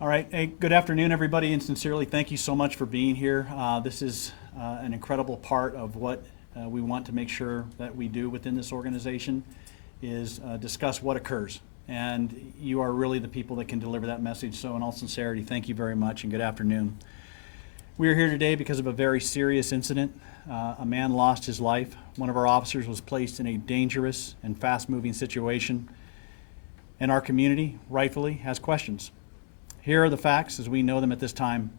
All right. Hey, good afternoon, everybody, and sincerely thank you so much for being here. This is an incredible part of what we want to make sure that we do within this organization is discuss what occurs. And you are really the people that can deliver that message. So in all sincerity, thank you very much and good afternoon. We are here today because of a very serious incident. A man lost his life. One of our officers was placed in a dangerous and fast-moving situation. And our community, rightfully, has questions. Here are the facts as we know them at this time.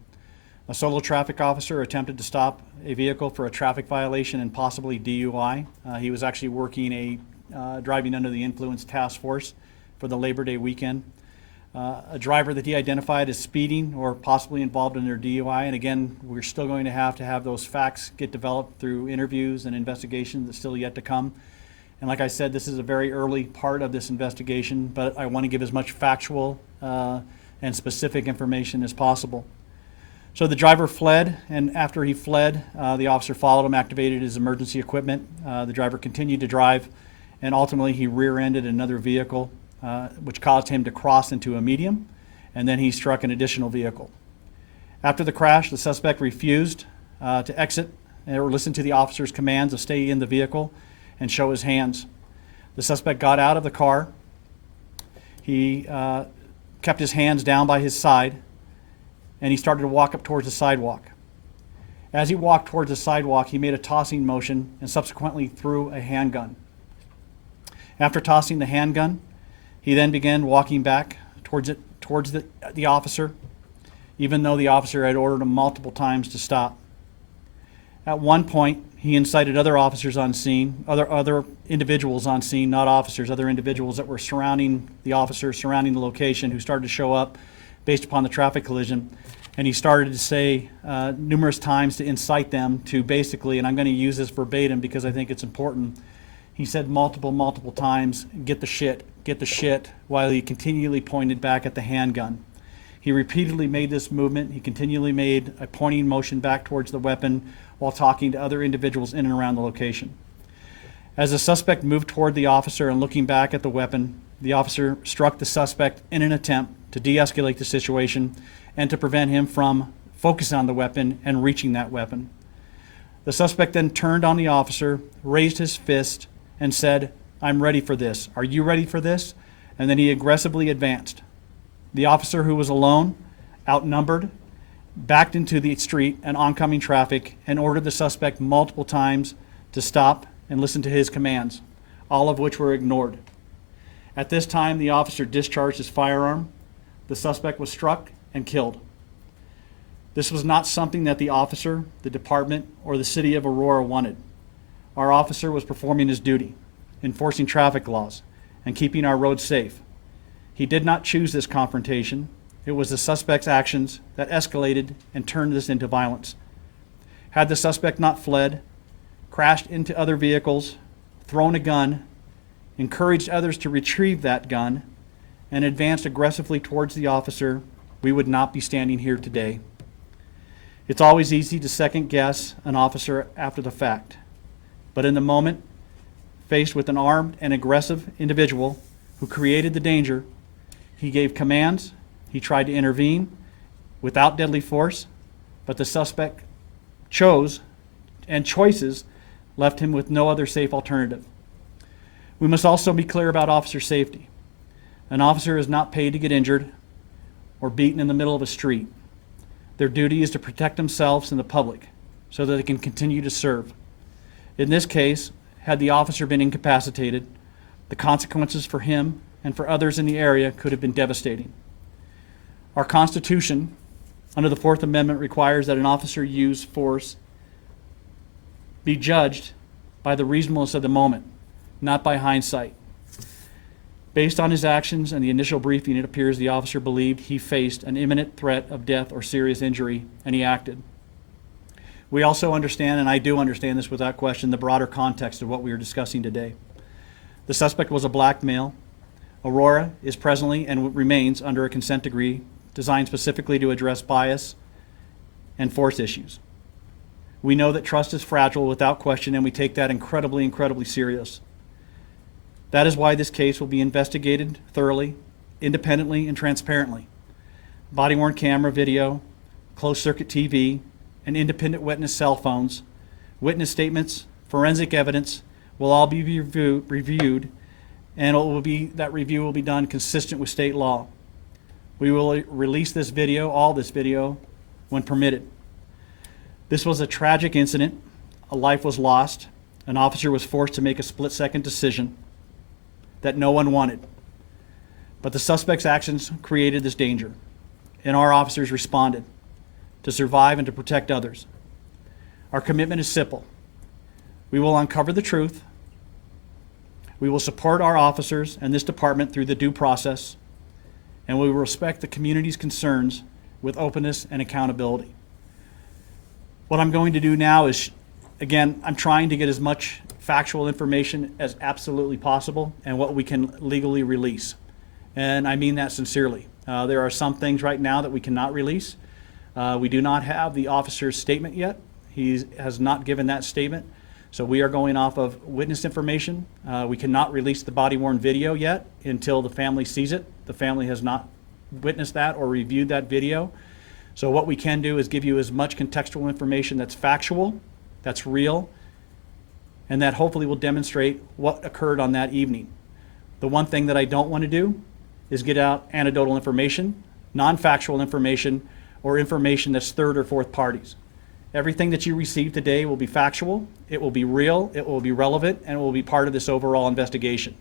A solo traffic officer attempted to stop a vehicle for a traffic violation and possibly DUI. He was actually working a driving under the influence task force for the Labor Day weekend. A driver that he identified as speeding or possibly involved in their DUI. And again, we're still going to have those facts get developed through interviews and investigations that's still yet to come. And like I said, this is a very early part of this investigation, but I want to give as much factual and specific information as possible. So the driver fled, and after he fled, the officer followed him, activated his emergency equipment. The driver continued to drive, and ultimately he rear-ended another vehicle, which caused him to cross into a medium, and then he struck an additional vehicle. After the crash, the suspect refused to exit or listen to the officer's commands to stay in the vehicle and show his hands. The suspect got out of the car. He kept his hands down by his side, and he started to walk up towards the sidewalk. As he walked towards the sidewalk, he made a tossing motion and subsequently threw a handgun. After tossing the handgun, he then began walking back towards the officer, even though the officer had ordered him multiple times to stop. At one point, he incited other officers on scene, other individuals on scene, not officers, other individuals that were surrounding the officers, surrounding the location, who started to show up based upon the traffic collision. And he started to say numerous times to incite them to basically, and I'm going to use this verbatim because I think it's important, he said multiple times, get the shit, while he continually pointed back at the handgun. He repeatedly made this movement. He continually made a pointing motion back towards the weapon while talking to other individuals in and around the location. As the suspect moved toward the officer and looking back at the weapon, the officer struck the suspect in an attempt to de-escalate the situation and to prevent him from focusing on the weapon and reaching that weapon. The suspect then turned on the officer, raised his fist, and said, "I'm ready for this. Are you ready for this?" And then he aggressively advanced. The officer, who was alone, outnumbered, backed into the street and oncoming traffic and ordered the suspect multiple times to stop and listen to his commands, all of which were ignored. At this time, the officer discharged his firearm. The suspect was struck and killed. This was not something that the officer, the department, or the city of Aurora wanted. Our officer was performing his duty, enforcing traffic laws, and keeping our roads safe. He did not choose this confrontation. It was the suspect's actions that escalated and turned this into violence. Had the suspect not fled, crashed into other vehicles, thrown a gun, encouraged others to retrieve that gun, and advanced aggressively towards the officer, we would not be standing here today. It's always easy to second guess an officer after the fact. But in the moment, faced with an armed and aggressive individual who created the danger, he gave commands, he tried to intervene without deadly force, but the suspect chose, and choices left him with no other safe alternative. We must also be clear about officer safety. An officer is not paid to get injured or beaten in the middle of a street. Their duty is to protect themselves and the public so that they can continue to serve. In this case, had the officer been incapacitated, the consequences for him and for others in the area could have been devastating. Our Constitution, under the Fourth Amendment, requires that an officer use force be judged by the reasonableness of the moment, not by hindsight. Based on his actions and the initial briefing, it appears the officer believed he faced an imminent threat of death or serious injury, and he acted. We also understand, and I do understand this without question, the broader context of what we are discussing today. The suspect was a black male. Aurora is presently and remains under a consent decree designed specifically to address bias and force issues. We know that trust is fragile without question, and we take that incredibly serious. That is why this case will be investigated thoroughly, independently, and transparently. body-worn camera video, closed-circuit TV, and independent witness cell phones, witness statements, forensic evidence will all be reviewed, and that review will be done consistent with state law. We will release this video, all this video, when permitted. This was a tragic incident. A life was lost. An officer was forced to make a split-second decision that no one wanted. But the suspect's actions created this danger, and our officers responded to survive and to protect others. Our commitment is simple. We will uncover the truth. We will support our officers and this department through the due process, and we will respect the community's concerns with openness and accountability. What I'm going to do now is, again, I'm trying to get as much factual information as absolutely possible and what we can legally release. And I mean that sincerely. There are some things right now that we cannot release. We do not have the officer's statement yet. He has not given that statement. So we are going off of witness information. We cannot release the body-worn video yet until the family sees it. The family has not witnessed that or reviewed that video. So what we can do is give you as much contextual information that's factual, that's real, and that hopefully will demonstrate what occurred on that evening. The one thing that I don't want to do is get out anecdotal information, non-factual information, or information that's third or fourth parties. Everything that you receive today will be factual, it will be real, it will be relevant, and it will be part of this overall investigation.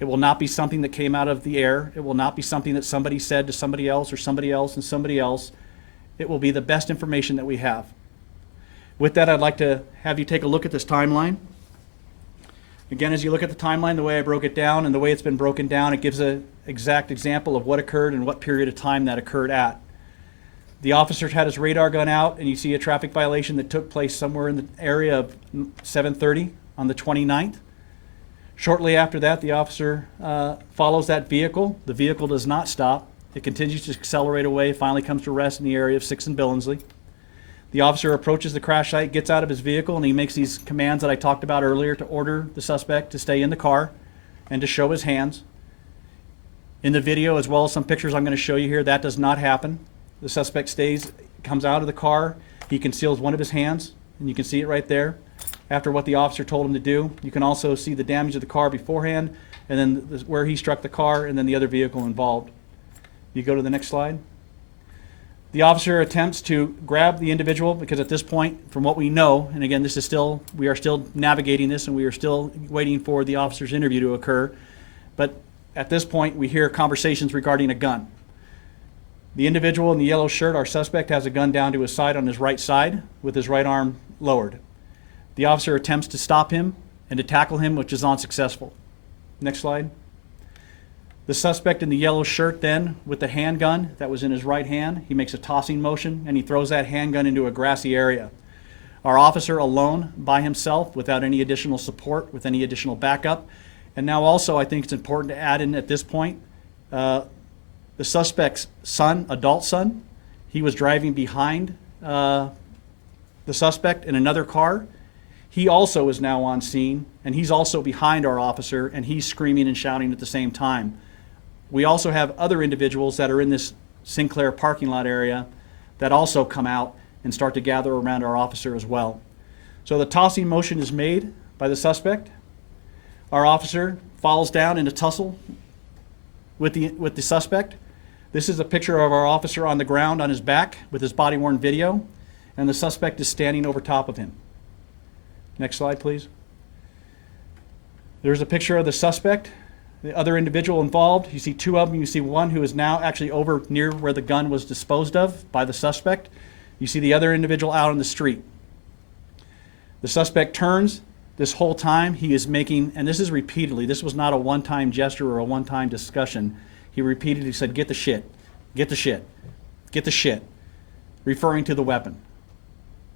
It will not be something that came out of the air. It will not be something that somebody said to somebody else or somebody else and somebody else. It will be the best information that we have. With that, I'd like to have you take a look at this timeline. Again, as you look at the timeline, the way I broke it down and the way it's been broken down, it gives an exact example of what occurred and what period of time that occurred at. The officer had his radar gun out, and you see a traffic violation that took place somewhere in the area of 7:30 on the 29th. Shortly after that, the officer follows that vehicle. The vehicle does not stop. It continues to accelerate away, finally comes to rest in the area of 6th and Billingsley. The officer approaches the crash site, gets out of his vehicle, and he makes these commands that I talked about earlier to order the suspect to stay in the car and to show his hands. In the video, as well as some pictures I'm going to show you here, that does not happen. The suspect comes out of the car, he conceals one of his hands, and you can see it right there after what the officer told him to do. You can also see the damage of the car beforehand, and then where he struck the car, and then the other vehicle involved. You go to the next slide. The officer attempts to grab the individual because at this point, from what we know, and again, we are still navigating this and we are still waiting for the officer's interview to occur, but at this point, we hear conversations regarding a gun. The individual in the yellow shirt, our suspect, has a gun down to his side on his right side with his right arm lowered. The officer attempts to stop him and to tackle him, which is unsuccessful. Next slide. The suspect in the yellow shirt then, with the handgun that was in his right hand, he makes a tossing motion and he throws that handgun into a grassy area. Our officer alone, by himself, without any additional support, with any additional backup. And now also, I think it's important to add in at this point, the suspect's son, adult son, he was driving behind the suspect in another car. He also is now on scene, and he's also behind our officer, and he's screaming and shouting at the same time. We also have other individuals that are in this Sinclair parking lot area that also come out and start to gather around our officer as well. So the tossing motion is made by the suspect. Our officer falls down in a tussle with the suspect. This is a picture of our officer on the ground on his back with his body-worn video, and the suspect is standing over top of him. Next slide, please. There's a picture of the suspect, the other individual involved. You see two of them. You see one who is now actually over near where the gun was disposed of by the suspect. You see the other individual out on the street. The suspect turns. This whole time he is making, and this is repeatedly, this was not a one-time gesture or a one-time discussion. He repeatedly said, "Get the shit, get the shit, get the shit," referring to the weapon.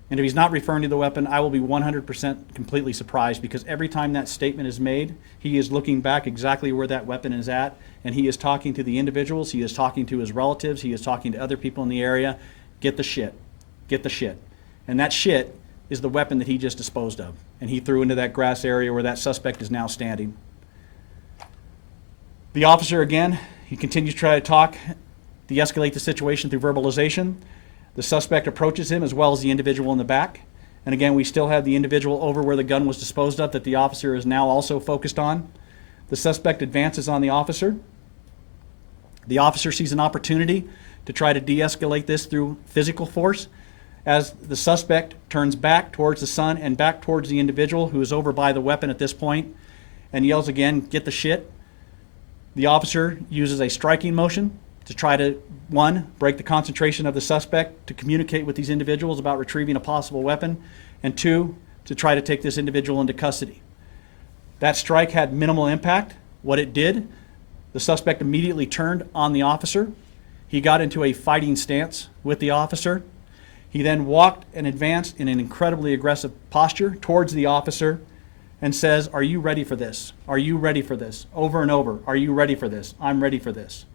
And if he's not referring to the weapon, I will be 100% completely surprised, because every time that statement is made, he is looking back exactly where that weapon is at, and he is talking to the individuals, he is talking to his relatives, he is talking to other people in the area. Get the shit, get the shit. And that shit is the weapon that he just disposed of, and he threw into that grass area where that suspect is now standing. The officer, again, he continues to try to talk de-escalate the situation through verbalization. The suspect approaches him as well as the individual in the back. And again, we still have the individual over where the gun was disposed of that the officer is now also focused on. The suspect advances on the officer. The officer sees an opportunity to try to de-escalate this through physical force as the suspect turns back towards the son and back towards the individual who is over by the weapon at this point and yells again, "Get the shit." The officer uses a striking motion to try to, one, break the concentration of the suspect, to communicate with these individuals about retrieving a possible weapon, and two, to try to take this individual into custody. That strike had minimal impact. What it did, the suspect immediately turned on the officer. He got into a fighting stance with the officer. He then walked and advanced in an incredibly aggressive posture towards the officer and says, "Are you ready for this? Are you ready for this?" Over and over, "Are you ready for this? I'm ready for this."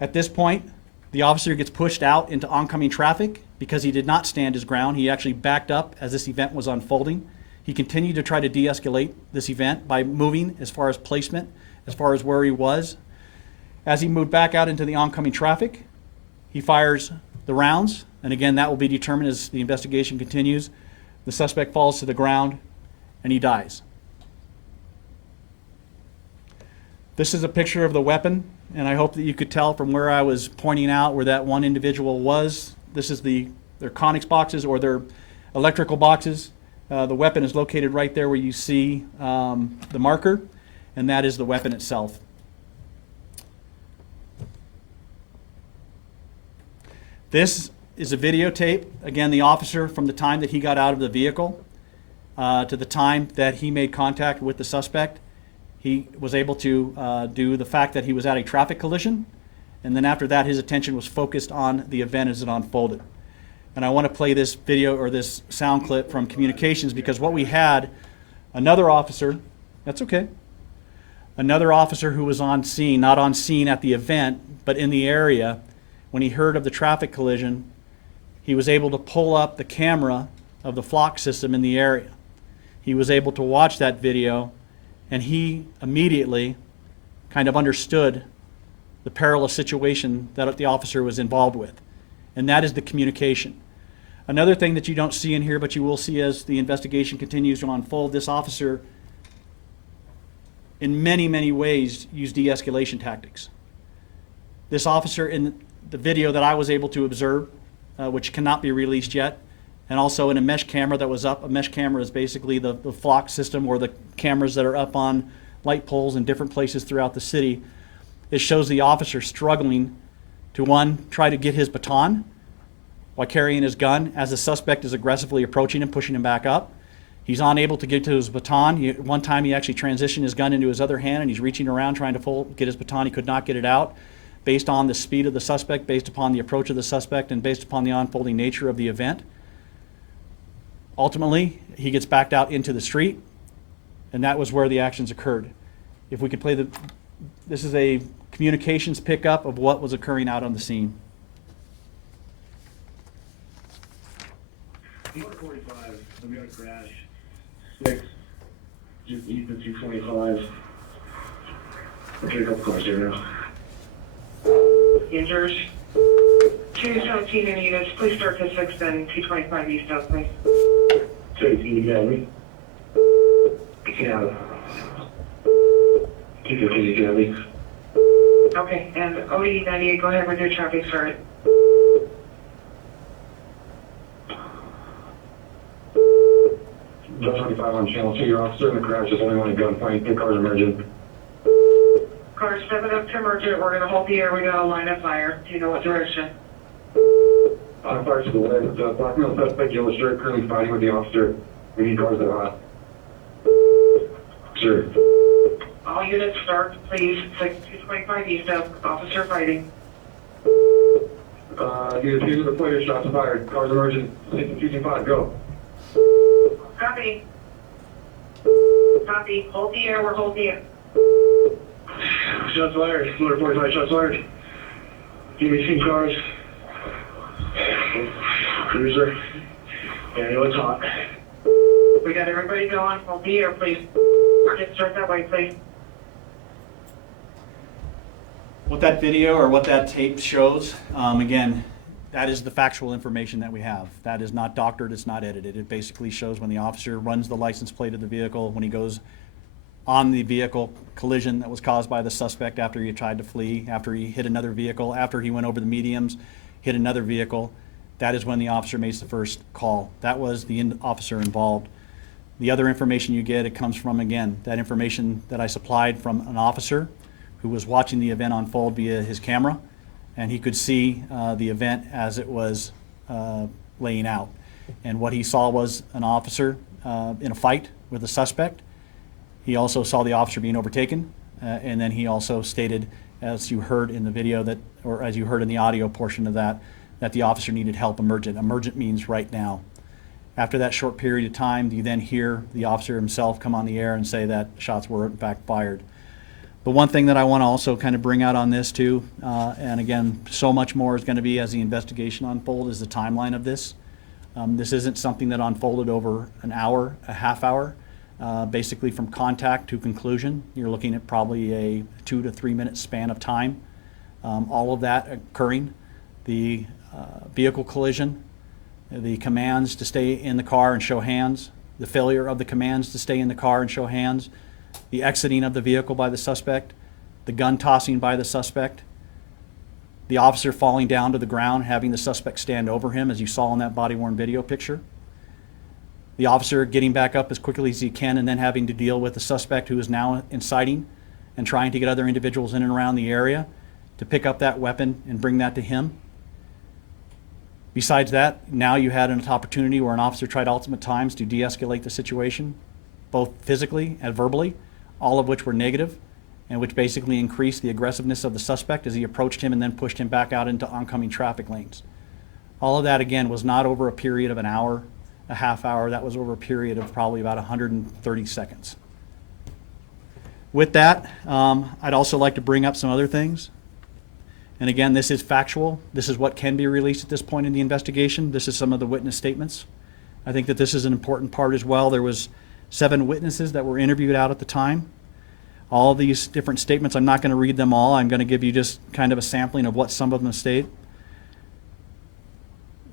At this point, the officer gets pushed out into oncoming traffic because he did not stand his ground. He actually backed up as this event was unfolding. He continued to try to de-escalate this event by moving as far as placement, as far as where he was. As he moved back out into the oncoming traffic, he fires the rounds, and again, that will be determined as the investigation continues. The suspect falls to the ground and he dies. This is a picture of the weapon, and I hope that you could tell from where I was pointing out where that one individual was. This is their conics boxes or their electrical boxes. The weapon is located right there where you see the marker, and that is the weapon itself. This is a videotape, again, the officer from the time that he got out of the vehicle to the time that he made contact with the suspect. He was able to do the fact that he was at a traffic collision, and then after that his attention was focused on the event as it unfolded. And I want to play this video or this sound clip from communications because what we had, another officer, that's okay, another officer who was on scene, not on scene at the event, but in the area, when he heard of the traffic collision, he was able to pull up the camera of the flock system in the area. He was able to watch that video, and he immediately kind of understood the perilous situation that the officer was involved with. And that is the communication. Another thing that you don't see in here, but you will see as the investigation continues to unfold, this officer in many, many ways used de-escalation tactics. This officer in the video that I was able to observe, which cannot be released yet, and also in a mesh camera that was up. A mesh camera is basically the flock system or the cameras that are up on light poles in different places throughout the city. It shows the officer struggling to, one, try to get his baton while carrying his gun as the suspect is aggressively approaching him, pushing him back up. He's unable to get to his baton. One time he actually transitioned his gun into his other hand and he's reaching around trying to get his baton. He could not get it out based on the speed of the suspect, based upon the approach of the suspect, and based upon the unfolding nature of the event. Ultimately, he gets backed out into the street, and that was where the actions occurred. If we could play this is a communications pickup of what was occurring out on the scene. 445, we got a crash. 6, just east of 225. Okay, a couple cars here now. Users. 217 in units, please start to 6 then 225 east out, please. 218, you got me? Yeah. 215, you got me? Okay, and OD 98, go ahead with your traffic start. Just 25 on channel 2, your officer in the crash is only one gunfight, 2 cars emerging. Cars stepping up to emergent, we're going to hold the air, we got a line of fire. Do you know what direction? On fire to the west, black male suspect, yellow shirt, currently fighting with the officer. We need cars that are hot. Sure. All units start, please. 225 east out, officer fighting. Unit 2 to the player, shots fired. Cars emerging, 225, go. Copy. Copy. Hold the air, we're holding the air. Shots fired, Florida 45, shots fired. Give me 2 cars. Cruiser. Yeah, it's hot. We got everybody going, hold the air, please. Just start that way, please. What that video or what that tape shows, again, that is the factual information that we have. That is not doctored, it's not edited. It basically shows when the officer runs the license plate of the vehicle, when he goes on the vehicle collision that was caused by the suspect after he tried to flee, after he hit another vehicle, after he went over the mediums, hit another vehicle. That is when the officer makes the first call. That was the officer involved. The other information you get, it comes from, again, that information that I supplied from an officer who was watching the event unfold via his camera, and he could see the event as it was laying out. And what he saw was an officer in a fight with a suspect. He also saw the officer being overtaken, and then he also stated, as you heard in the video that, or as you heard in the audio portion of that, that the officer needed help emergent. Emergent means right now. After that short period of time, you then hear the officer himself come on the air and say that shots were in fact fired. But one thing that I want to also kind of bring out on this too, and again, so much more is going to be as the investigation unfolds, is the timeline of this. This isn't something that unfolded over an hour, a half hour. Basically from contact to conclusion, you're looking at probably a 2 to 3 minute span of time. All of that occurring. The vehicle collision, the commands to stay in the car and show hands, the failure of the commands to stay in the car and show hands, the exiting of the vehicle by the suspect, the gun tossing by the suspect, the officer falling down to the ground, having the suspect stand over him, as you saw in that body-worn video picture, the officer getting back up as quickly as he can and then having to deal with the suspect who is now inciting and trying to get other individuals in and around the area to pick up that weapon and bring that to him. Besides that, now you had an opportunity where an officer tried ultimate times to de-escalate the situation, both physically and verbally, all of which were negative, and which basically increased the aggressiveness of the suspect as he approached him and then pushed him back out into oncoming traffic lanes. All of that, again, was not over a period of an hour, a half hour. That was over a period of probably about 130 seconds. With that, I'd also like to bring up some other things. And again, this is factual. This is what can be released at this point in the investigation. This is some of the witness statements. I think that this is an important part as well. There was 7 witnesses that were interviewed out at the time. All of these different statements, I'm not going to read them all. I'm going to give you just kind of a sampling of what some of them state.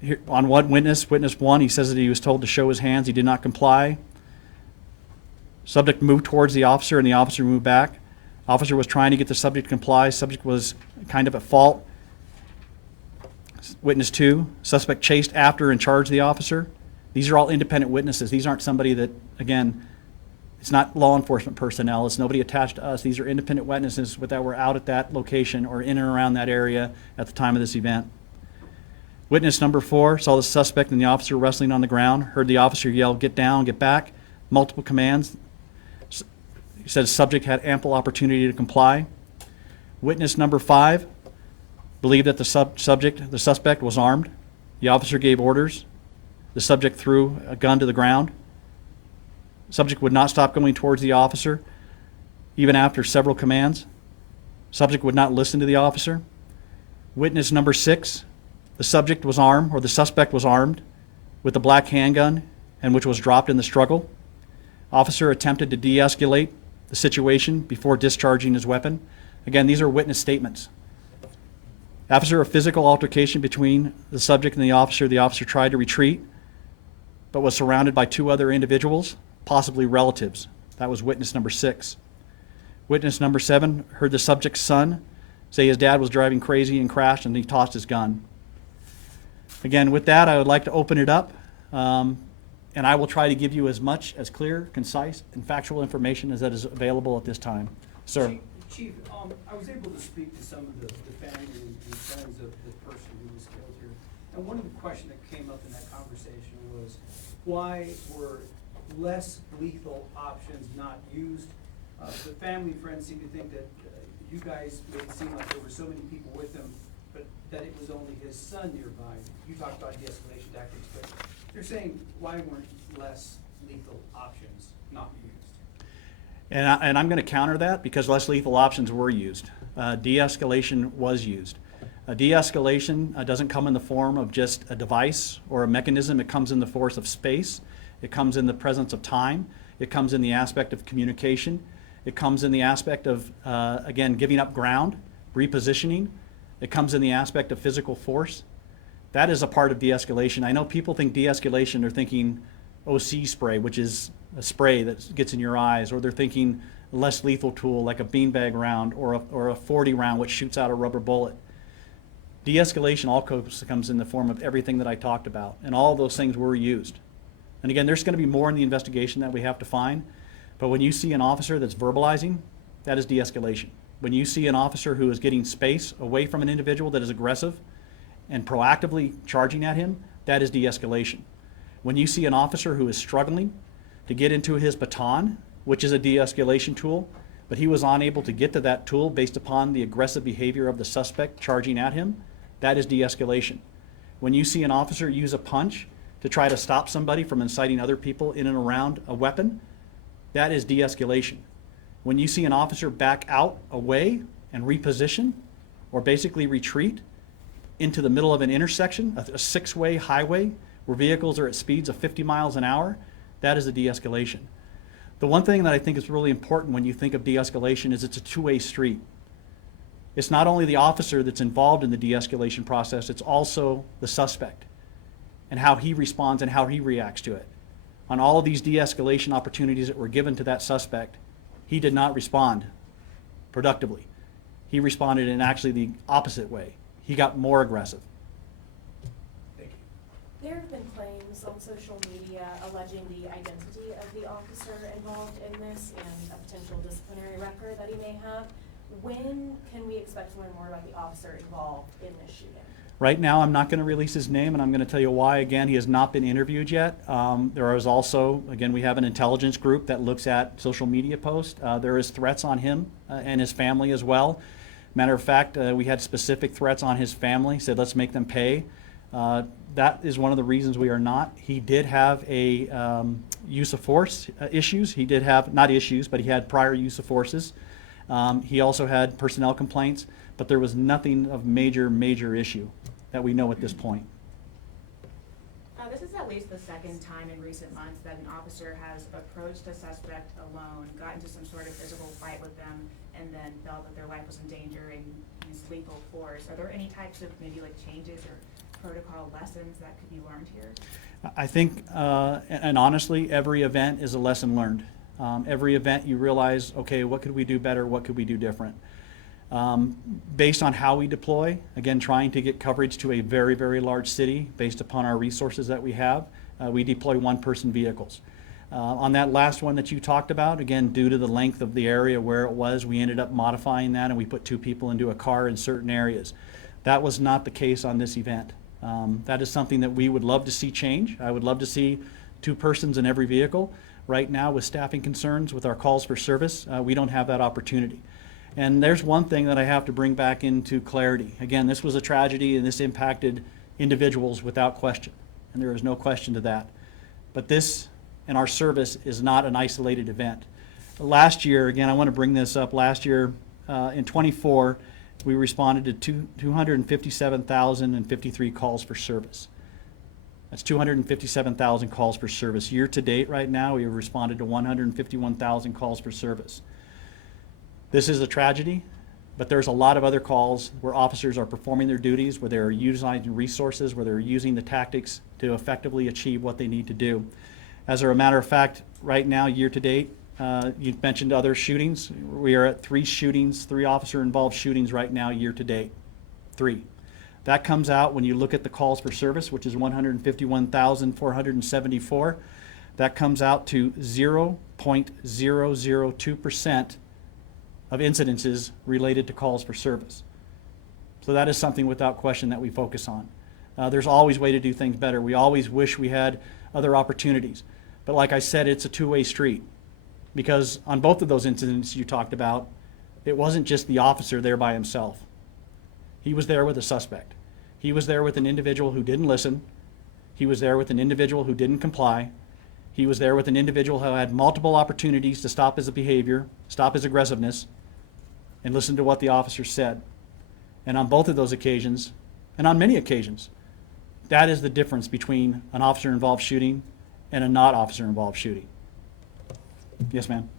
Here, on one witness, witness 1, he says that he was told to show his hands. He did not comply. Subject moved towards the officer and the officer moved back. Officer was trying to get the subject to comply. Subject was kind of at fault. Witness 2, suspect chased after and charged the officer. These are all independent witnesses. These aren't somebody that, again, it's not law enforcement personnel. It's nobody attached to us. These are independent witnesses that were out at that location or in and around that area at the time of this event. Witness number 4 saw the suspect and the officer wrestling on the ground, heard the officer yell, "Get down, get back," multiple commands. He said the subject had ample opportunity to comply. Witness number 5 believed that the suspect was armed. The officer gave orders. The subject threw a gun to the ground. Subject would not stop going towards the officer, even after several commands. Subject would not listen to the officer. Witness number 6, the subject was armed, or the suspect was armed, with a black handgun, and which was dropped in the struggle. Officer attempted to de-escalate the situation before discharging his weapon. Again, these are witness statements. After a physical altercation between the subject and the officer tried to retreat, but was surrounded by 2 other individuals, possibly relatives. That was witness number 6. Witness number 7 heard the subject's son say his dad was driving crazy and crashed and he tossed his gun. Again, with that, I would like to open it up, and I will try to give you as much, as clear, concise, and factual information as that is available at this time. Sir. Chief, I was able to speak to some of the family and friends of the person who was killed here. And one of the questions that came up in that conversation was, why were less lethal options not used? The family and friends seem to think that you guys made it seem like there were so many people with him, but that it was only his son nearby. You talked about de-escalation tactics, but they're saying, why weren't less lethal options not used? And I'm going to counter that because less lethal options were used. De-escalation was used. De-escalation doesn't come in the form of just a device or a mechanism. It comes in the force of space. It comes in the presence of time. It comes in the aspect of communication. It comes in the aspect of, again, giving up ground, repositioning. It comes in the aspect of physical force. That is a part of de-escalation. I know people think de-escalation, they're thinking OC spray, which is a spray that gets in your eyes, or they're thinking a less lethal tool like a beanbag round or a 40 round which shoots out a rubber bullet. De-escalation all comes in the form of everything that I talked about, and all of those things were used. And again, there's going to be more in the investigation that we have to find, but when you see an officer that's verbalizing, that is de-escalation. When you see an officer who is getting space away from an individual that is aggressive and proactively charging at him, that is de-escalation. When you see an officer who is struggling to get into his baton, which is a de-escalation tool, but he was unable to get to that tool based upon the aggressive behavior of the suspect charging at him, that is de-escalation. When you see an officer use a punch to try to stop somebody from inciting other people in and around a weapon, that is de-escalation. When you see an officer back out, away, and reposition, or basically retreat into the middle of an intersection, a six-way highway where vehicles are at speeds of 50 miles an hour, that is a de-escalation. The one thing that I think is really important when you think of de-escalation is it's a two-way street. It's not only the officer that's involved in the de-escalation process, it's also the suspect and how he responds and how he reacts to it. On all of these de-escalation opportunities that were given to that suspect, he did not respond productively. He responded in actually the opposite way. He got more aggressive. Thank you. There have been claims on social media alleging the identity of the officer involved in this and a potential disciplinary record that he may have. When can we expect to learn more about the officer involved in this shooting? Right now, I'm not going to release his name, and I'm going to tell you why. Again, he has not been interviewed yet. There is also, again, we have an intelligence group that looks at social media posts. There is threats on him and his family as well. Matter of fact, we had specific threats on his family, said let's make them pay. That is one of the reasons we are not. He did have a use of force issues. He did have, not issues, but he had prior use of forces. He also had personnel complaints, but there was nothing of major issue that we know at this point. This is at least the second time in recent months that an officer has approached a suspect alone, got into some sort of physical fight with them, and then felt that their life was in danger and used lethal force. Are there any types of maybe like changes or protocol lessons that could be learned here? I think, and honestly, every event is a lesson learned. Every event you realize, okay, what could we do better? What could we do different? Based on how we deploy, again, trying to get coverage to a very large city based upon our resources that we have, we deploy one-person vehicles. On that last one that you talked about, again, due to the length of the area where it was, we ended up modifying that and we put two people into a car in certain areas. That was not the case on this event. That is something that we would love to see change. I would love to see two persons in every vehicle. Right now, with staffing concerns, with our calls for service, we don't have that opportunity. And there's one thing that I have to bring back into clarity. Again, this was a tragedy and this impacted individuals without question. And there is no question to that. But this and our service is not an isolated event. Last year, again, I want to bring this up. Last year, in 24, we responded to 257,053 calls for service. That's 257,000 calls for service. Year to date right now, we have responded to 151,000 calls for service. This is a tragedy, but there's a lot of other calls where officers are performing their duties, where they're utilizing resources, where they're using the tactics to effectively achieve what they need to do. As a matter of fact, right now, year to date, you mentioned other shootings. We are at 3 shootings, 3 officer-involved shootings right now, year to date. 3. That comes out when you look at the calls for service, which is 151,474. That comes out to 0.002% of incidences related to calls for service. So that is something without question that we focus on. There's always a way to do things better. We always wish we had other opportunities. But like I said, it's a two-way street. Because on both of those incidents you talked about, it wasn't just the officer there by himself. He was there with a suspect. He was there with an individual who didn't listen. He was there with an individual who didn't comply. He was there with an individual who had multiple opportunities to stop his behavior, stop his aggressiveness, and listen to what the officer said. And on both of those occasions, and on many occasions, that is the difference between an officer-involved shooting and a not officer-involved shooting. Yes, ma'am?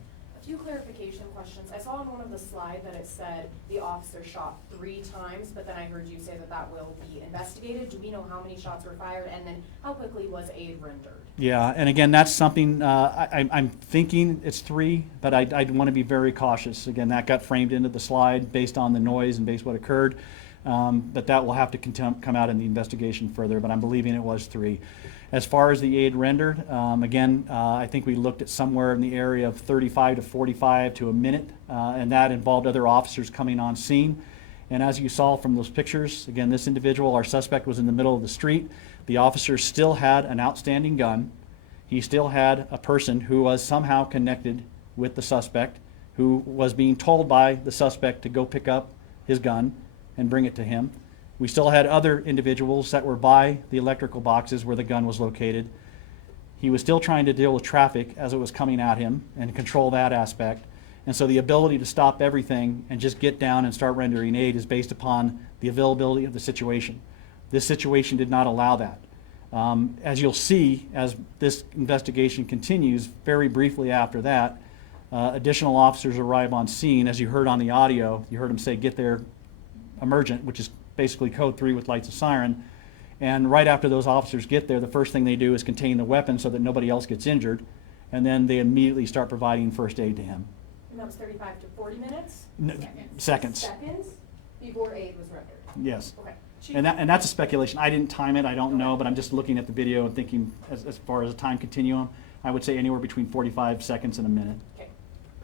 A few clarification questions questions. I saw on one of the slides that it said the officer shot 3 times, but then I heard you say that that will be investigated. Do we know how many shots were fired, and then how quickly was aid rendered? Yeah, and again, that's something, I'm thinking it's 3, but I'd want to be very cautious. Again, that got framed into the slide based on the noise and based what occurred. But that will have to come out in the investigation further, but I'm believing it was 3. As far as the aid rendered, again, I think we looked at somewhere in the area of 35 to 45 to a minute, and that involved other officers coming on scene. And as you saw from those pictures, again, this individual, our suspect, was in the middle of the street. The officer still had an outstanding gun. He still had a person who was somehow connected with the suspect, who was being told by the suspect to go pick up his gun and bring it to him. We still had other individuals that were by the electrical boxes where the gun was located. He was still trying to deal with traffic as it was coming at him and control that aspect. And so the ability to stop everything and just get down and start rendering aid is based upon the availability of the situation. This situation did not allow that. As you'll see, as this investigation continues, very briefly after that, additional officers arrive on scene. As you heard on the audio, you heard him say, "Get there emergent," which is basically code 3 with lights of siren. And right after those officers get there, the first thing they do is contain the weapon so that nobody else gets injured. And then they immediately start providing first aid to him. And that was 35 to 40 minutes? Seconds. Seconds before aid was rendered? Yes. Okay. And that's a speculation. I didn't time it, I don't know, but I'm just looking at the video and thinking as far as a time continuum, I would say anywhere between 45 seconds and a minute. Okay.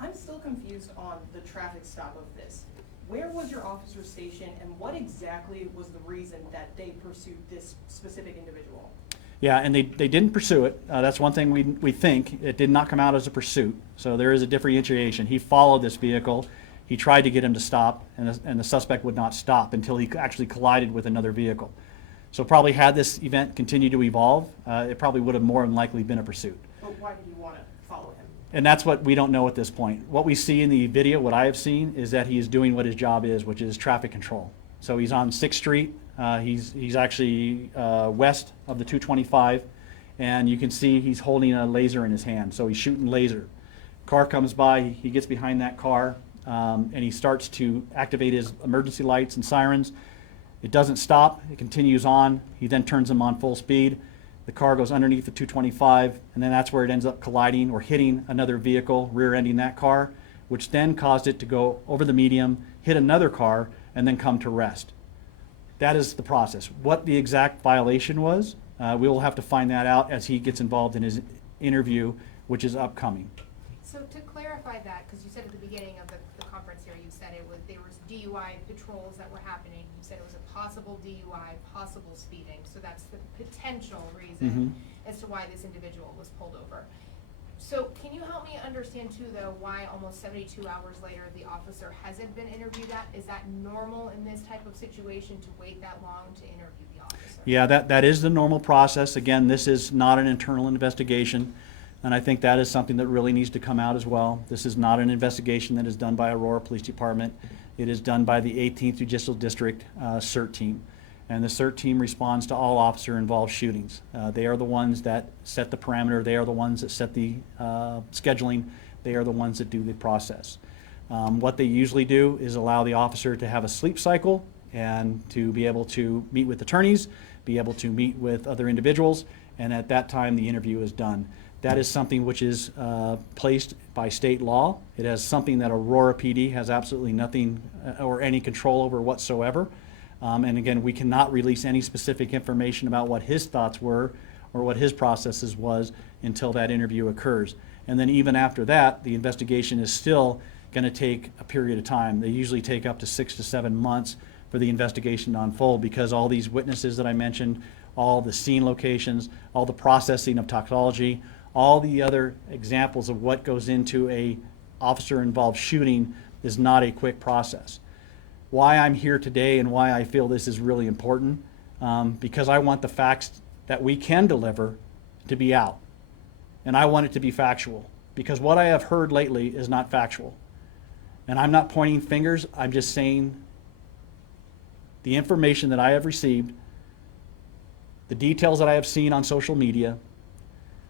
I'm still confused on the traffic stop of this. Where was your officer station, and what exactly was the reason that they pursued this specific individual? Yeah, and they didn't pursue it. That's one thing we think. It did not come out as a pursuit. So there is a differentiation. He followed this vehicle. He tried to get him to stop, and the suspect would not stop until he actually collided with another vehicle. So probably had this event continued to evolve, it probably would have more than likely been a pursuit. But why did you want to follow him? And that's what we don't know at this point. What we see in the video, what I have seen, is that he is doing what his job is, which is traffic control. So he's on 6th Street. He's actually west of the 225, and you can see he's holding a laser in his hand. So he's shooting laser. Car comes by, he gets behind that car, and he starts to activate his emergency lights and sirens. It doesn't stop, it continues on. He then turns them on full speed. The car goes underneath the 225, and then that's where it ends up colliding or hitting another vehicle, rear-ending that car, which then caused it to go over the medium, hit another car, and then come to rest. That is the process. What the exact violation was, we will have to find that out as he gets involved in his interview, which is upcoming. So to clarify that, because you said at the beginning of the conference here, you said there was DUI patrols that were happening. You said it was a possible DUI, possible speeding. So that's the potential reason as to why this individual was pulled over. So can you help me understand too, though, why almost 72 hours later the officer hasn't been interviewed? Is that normal in this type of situation to wait that long to interview the officer? Yeah, that is the normal process. Again, this is not an internal investigation, and I think that is something that really needs to come out as well. This is not an investigation that is done by Aurora Police Department. It is done by the 18th Judicial District CERT team. And the CERT team responds to all officer-involved shootings. They are the ones that set the parameter. They are the ones that set the scheduling. They are the ones that do the process. What they usually do is allow the officer to have a sleep cycle and to be able to meet with attorneys, be able to meet with other individuals, and at that time the interview is done. That is something which is placed by state law. It is something that Aurora PD has absolutely nothing or any control over whatsoever. And again, we cannot release any specific information about what his thoughts were or what his processes was until that interview occurs. And then even after that, the investigation is still going to take a period of time. They usually take up to 6 to 7 months for the investigation to unfold, because all these witnesses that I mentioned, all the scene locations, all the processing of toxicology, all the other examples of what goes into a officer-involved shooting is not a quick process. Why I'm here today and why I feel this is really important, because I want the facts that we can deliver to be out. And I want it to be factual, because what I have heard lately is not factual. And I'm not pointing fingers, I'm just saying the information that I have received, the details that I have seen on social media,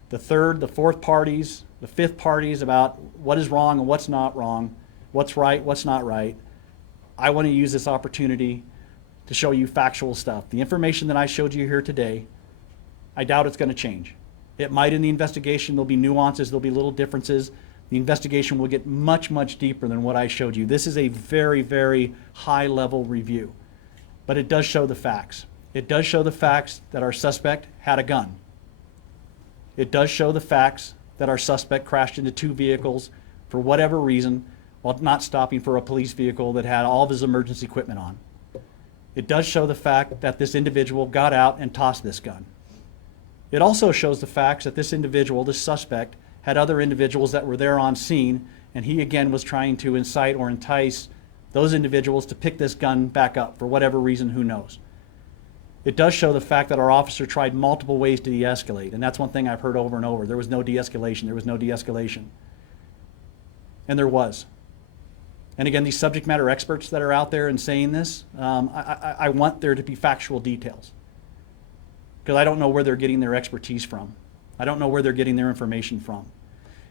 the third, the fourth parties, the fifth parties about what is wrong and what's not wrong, what's right, what's not right. I want to use this opportunity to show you factual stuff. The information that I showed you here today, I doubt it's going to change. It might in the investigation. There'll be nuances, there'll be little differences. The investigation will get much, much deeper than what I showed you. This is a very, very high-level review. But it does show the facts. It does show the facts that our suspect had a gun. It does show the facts that our suspect crashed into 2 vehicles for whatever reason while not stopping for a police vehicle that had all of his emergency equipment on. It does show the fact that this individual got out and tossed this gun. It also shows the facts that this individual, this suspect, had other individuals that were there on scene, and he again was trying to incite or entice those individuals to pick this gun back up for whatever reason, who knows. It does show the fact that our officer tried multiple ways to de-escalate, and that's one thing I've heard over and over. There was no de-escalation, there was no de-escalation. And there was. And again, these subject matter experts that are out there and saying this, I want there to be factual details. Because I don't know where they're getting their expertise from. I don't know where they're getting their information from.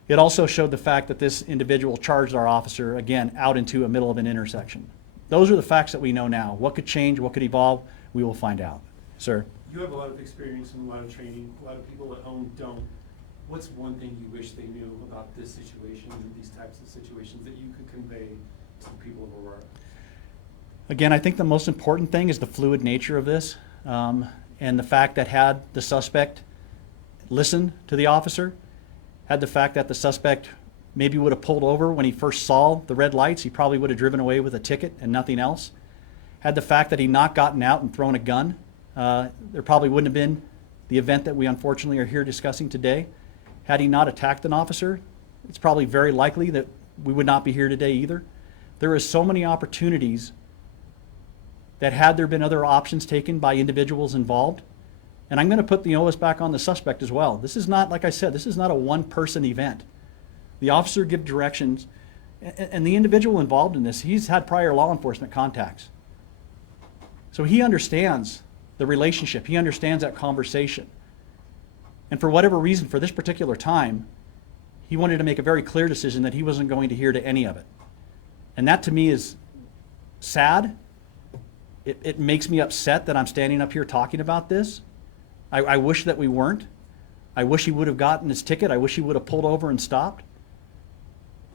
It also showed the fact that this individual charged our officer, again, out into a middle of an intersection. Those are the facts that we know now. What could change, what could evolve, we will find out. Sir? You have a lot of experience and a lot of training. A lot of people at home don't. What's one thing you wish they knew about this situation and these types of situations that you could convey to the people of Aurora? Again, I think the most important thing is the fluid nature of this, and the fact that had the suspect listened to the officer, had the fact that the suspect maybe would have pulled over when he first saw the red lights, he probably would have driven away with a ticket and nothing else. Had the fact that he not gotten out and thrown a gun, there probably wouldn't have been the event that we unfortunately are here discussing today. Had he not attacked an officer, it's probably very likely that we would not be here today either. There is so many opportunities that had there been other options taken by individuals involved, and I'm going to put the onus back on the suspect as well. This is not, like I said, this is not a one-person event. The officer gives directions, and the individual involved in this, he's had prior law enforcement contacts. So he understands the relationship. He understands that conversation. And for whatever reason, for this particular time, he wanted to make a very clear decision that he wasn't going to adhere to any of it. And that to me is sad. It makes me upset that I'm standing up here talking about this. I wish that we weren't. I wish he would have gotten his ticket. I wish he would have pulled over and stopped.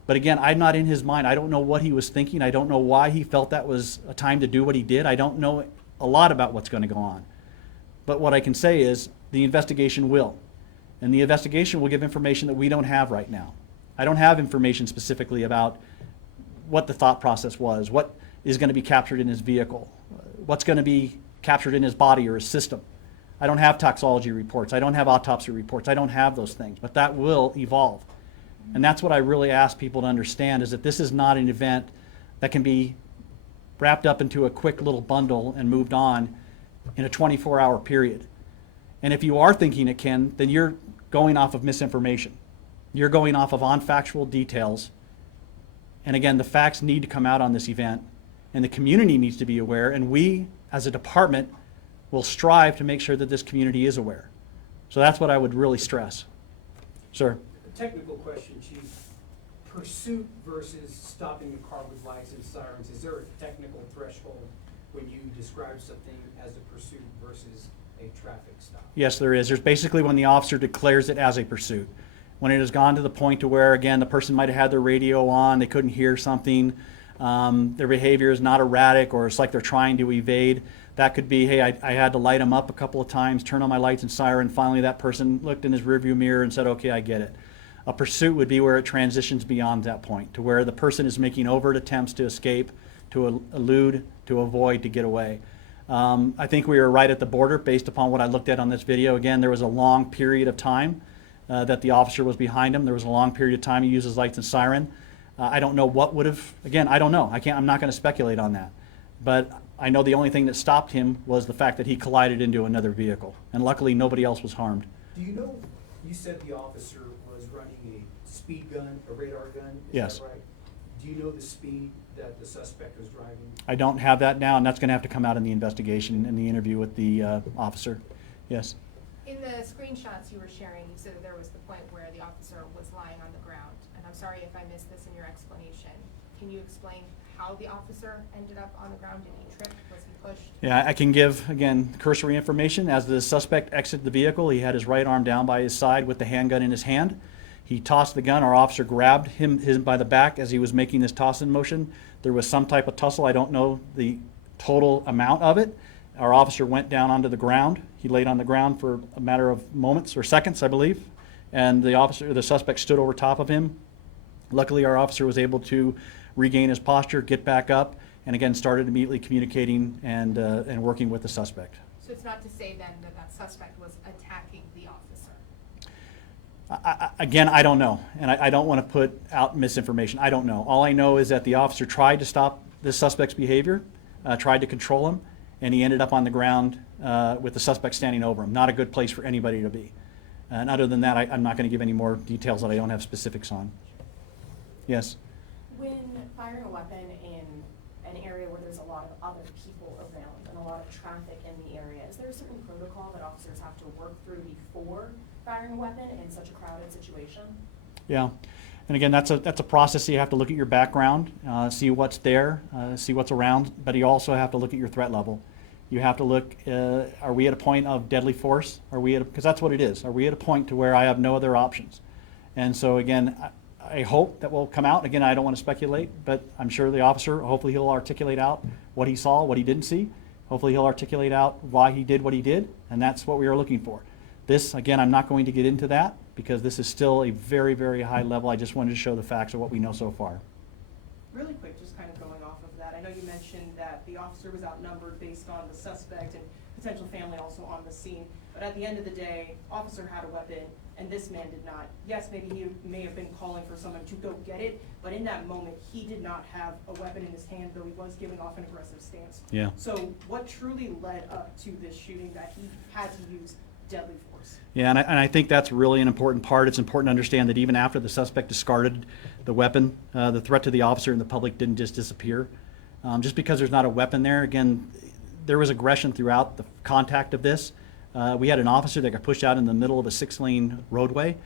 But again, I'm not in his mind. I don't know what he was thinking. I don't know why he felt that was a time to do what he did. I don't know a lot about what's going to go on. But what I can say is the investigation will. And the investigation will give information that we don't have right now. I don't have information specifically about what the thought process was, what is going to be captured in his vehicle, what's going to be captured in his body or his system. I don't have toxology reports. I don't have autopsy reports. I don't have those things, but that will evolve. And that's what I really ask people to understand, is that this is not an event that can be wrapped up into a quick little bundle and moved on in a 24-hour period. And if you are thinking it can, then you're going off of misinformation. You're going off of unfactual details. And again, the facts need to come out on this event, and the community needs to be aware, and we, as a department, will strive to make sure that this community is aware. So that's what I would really stress. Sir? A technical question, Chief. Pursuit versus stopping a car with lights and sirens, is there a technical threshold when you describe something as a pursuit versus a traffic stop? Yes, there is. There's basically when the officer declares it as a pursuit. When it has gone to the point to where, again, the person might have had their radio on, they couldn't hear something, their behavior is not erratic, or it's like they're trying to evade. That could be, hey, I had to light them up a couple of times, turn on my lights and siren. Finally, that person looked in his rearview mirror and said, okay, I get it. A pursuit would be where it transitions beyond that point, to where the person is making overt attempts to escape, to elude, to avoid, to get away. I think we were right at the border based upon what I looked at on this video. Again, there was a long period of time that the officer was behind him. There was a long period of time he used his lights and siren. I don't know what would have, again, I don't know. I'm not going to speculate on that. But I know the only thing that stopped him was the fact that he collided into another vehicle. And luckily, nobody else was harmed. Do you know, you said the officer was running a speed gun, a radar gun? Yes. Is that right? Do you know the speed that the suspect was driving? I don't have that now, and that's going to have to come out in the investigation and the interview with the officer. Yes. In the screenshots you were sharing, you said that there was the point where the officer was lying on the ground. And I'm sorry if I missed this in your explanation. can you explain how the officer ended up on the ground? Did he trip? Was he pushed? Yeah, I can give, again, cursory information. As the suspect exited the vehicle, he had his right arm down by his side with the handgun in his hand. He tossed the gun. Our officer grabbed him by the back as he was making this toss-in motion. There was some type of tussle. I don't know the total amount of it. Our officer went down onto the ground. He laid on the ground for a matter of moments or seconds, I believe. And the suspect stood over top of him. Luckily, our officer was able to regain his posture, get back up, and again started immediately communicating and working with the suspect. So it's not to say then that that suspect was attacking the officer? Again, I don't know, and I don't want to put out misinformation. I don't know. All I know is that the officer tried to stop this suspect's behavior, tried to control him, and he ended up on the ground with the suspect standing over him. Not a good place for anybody to be. And other than that, I'm not going to give any more details that I don't have specifics on. Yes? When firing a weapon in an area where there's a lot of other people around and a lot of traffic in the area, is there a certain protocol that officers have to work through before firing a weapon in such a crowded situation? Yeah. And again, that's a process. You have to look at your background, see what's there, see what's around, but you also have to look at your threat level. You have to look, are we at a point of deadly force? Because that's what it is. Are we at a point to where I have no other options? And so again, I hope that will come out. Again, I don't want to speculate, but I'm sure the officer, hopefully he'll articulate out what he saw, what he didn't see. Hopefully he'll articulate out why he did what he did, and that's what we are looking for. This, again, I'm not going to get into that because this is still a very, very high level. I just wanted to show the facts of what we know so far. Really quick, just kind of going off of that, I know you mentioned that the officer was outnumbered based on the suspect and potential family also on the scene, but at the end of the day, officer had a weapon and this man did not. Yes, maybe he may have been calling for someone to go get it, but in that moment, he did not have a weapon in his hand, though he was giving off an aggressive stance. Yeah. So what truly led up to this shooting that he had to use deadly force? Yeah, and I think that's really an important part. It's important to understand that even after the suspect discarded the weapon, the threat to the officer and the public didn't just disappear. Just because there's not a weapon there, again, there was aggression throughout the contact of this. We had an officer that got pushed out in the middle of a 6-lane roadway.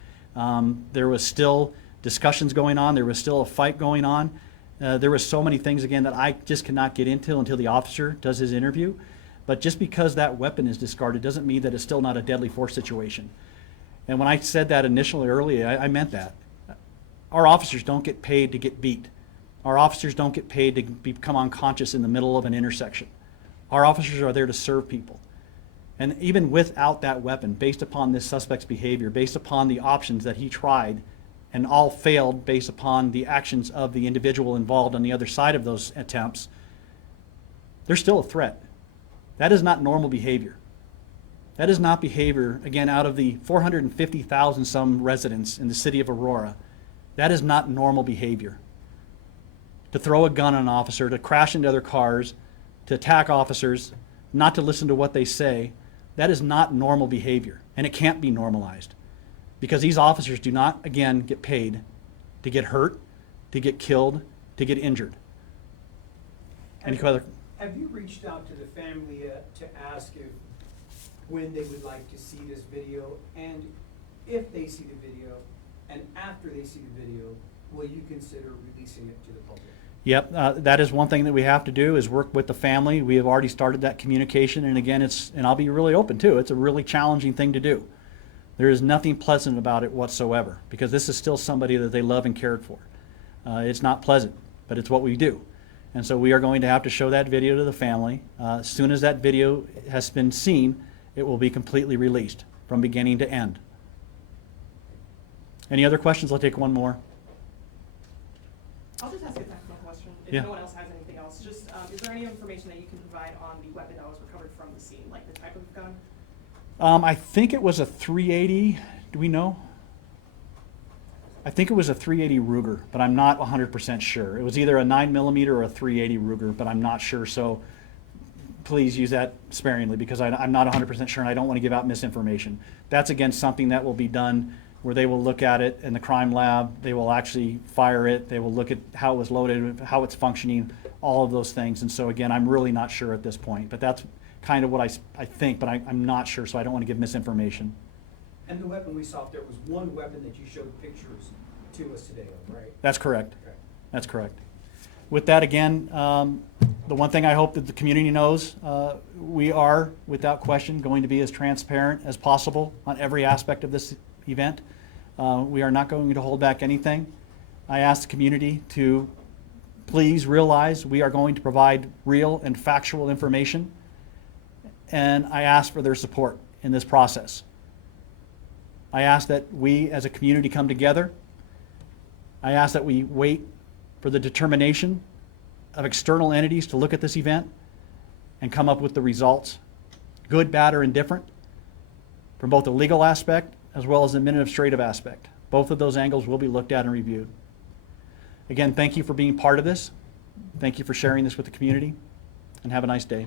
There was still discussions going on. There was still a fight going on. There was so many things, again, that I just cannot get into until the officer does his interview. But just because that weapon is discarded doesn't mean that it's still not a deadly force situation. And when I said that initially earlier, I meant that. Our officers don't get paid to get beat. Our officers don't get paid to become unconscious in the middle of an intersection. Our officers are there to serve people. And even without that weapon, based upon this suspect's behavior, based upon the options that he tried, and all failed based upon the actions of the individual involved on the other side of those attempts, there's still a threat. That is not normal behavior. That is not behavior, again, out of the 450,000 some residents in the city of Aurora. That is not normal behavior. To throw a gun at an officer, to crash into other cars, to attack officers, not to listen to what they say, that is not normal behavior, and it can't be normalized. Because these officers do not, again, get paid to get hurt, to get killed, to get injured. Any other? Have you reached out to the family to ask if when they would like to see this video, and if they see the video, and after they see the video, will you consider releasing it to the public? Yep, that is one thing that we have to do is work with the family. We have already started that communication, and again, and I'll be really open too, it's a really challenging thing to do. There is nothing pleasant about it whatsoever, because this is still somebody that they love and cared for. It's not pleasant, but it's what we do. And so we are going to have to show that video to the family. As soon as that video has been seen, it will be completely released from beginning to end. Any other questions? I'll take one more. I'll just ask a technical question, if Yeah. no one else has anything else. Just, is there any information that you can provide on the weapon that was recovered from the scene, like the type of gun? I think it was a 380. Do we know? I think it was a 380 Ruger, but I'm not 100% sure. It was either a 9mm or a 380 Ruger, but I'm not sure. So please use that sparingly, because I'm not 100% sure and I don't want to give out misinformation. That's, again, something that will be done where they will look at it in the crime lab. They will actually fire it. They will look at how it was loaded, how it's functioning, all of those things. And so, again, I'm really not sure at this point. But that's kind of what I think, but I'm not sure, so I don't want to give misinformation. And the weapon we saw, there was one weapon that you showed pictures to us today of, right? That's correct. Okay. That's correct. With that, again, the one thing I hope that the community knows, we are, without question, going to be as transparent as possible on every aspect of this event. We are not going to hold back anything. I ask the community to please realize we are going to provide real and factual information, and I ask for their support in this process. I ask that we as a community come together. I ask that we wait for the determination of external entities to look at this event and come up with the results, good, bad, or indifferent, from both the legal aspect as well as the administrative aspect. Both of those angles will be looked at and reviewed. Again, thank you for being part of this. Thank you for sharing this with the community, and have a nice day.